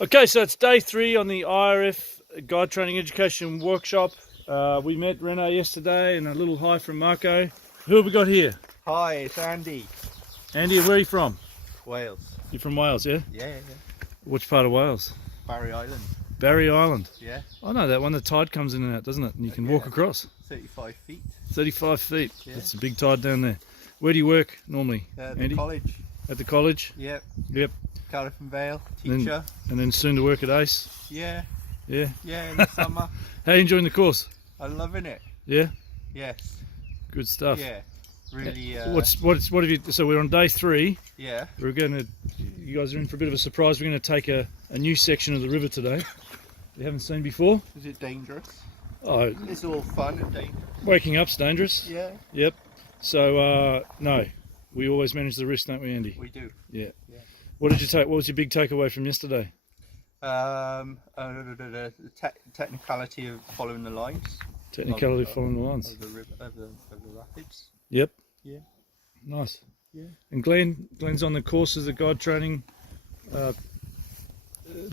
Okay, so it's day 3 on the IRF Guide Training Education Workshop. We met Reno yesterday, and a little hi from Marco. Who have we got here? Hi, it's Andy. Andy, where are you from? Wales. You're from Wales, yeah? Yeah. Which part of Wales? Barry Island. Barry Island. Yeah. I know that one. The tide comes in and out, doesn't it? And you can walk across. 35 feet. 35 feet. Yeah. That's a big tide down there. Where do you work normally, The Andy? college. At the college? Yep. Yep. Cardiff and Vale. Teacher. And then soon to work at ACE? Yeah. Yeah. Yeah, in the summer. How are you enjoying the course? I'm loving it. Yeah? Yes. Good stuff. Yeah. Really. What have you? So we're on day 3. Yeah. We're going to. You guys are in for a bit of a surprise. We're going to take a new section of the river today. You haven't seen before. Is it dangerous? Oh, It's all fun and dangerous. waking up's dangerous. Yeah. Yep. So no, we always manage the risk, don't we, Andy? We do. Yeah. Yeah. What did you take? What was your big takeaway from yesterday? The technicality of following the lines. Technicality of following the lines. Of the river, of the rapids. Yep. Yeah. Nice. Yeah. And Glenn's on the course as a guide training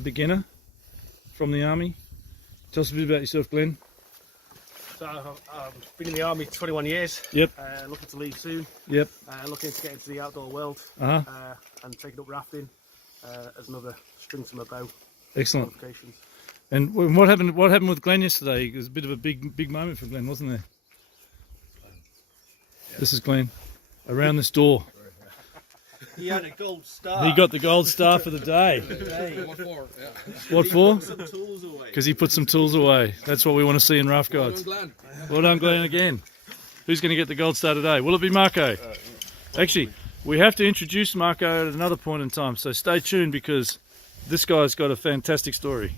beginner from the army. Tell us a bit about yourself, Glenn. So I've been in the army 21 years. Yep. Looking to leave soon. Yep. Looking to get into the outdoor world. And Taking up rafting as another string to my bow. excellent. Qualifications. And what happened? What happened with Glenn yesterday? It was a bit of a big moment for Glenn, wasn't there? Yeah. This is Glenn. Around this door. He had a gold star. He got the gold star for the day. What for? Yeah. What for? Some tools away. Because he put some tools away. That's what we want to see in raft Well guides. done, Well done, Glenn, again. Who's going to get the gold star today? Will it be Marco? Actually, we have to introduce Marco at another point in time, so stay tuned because this guy's got a fantastic story.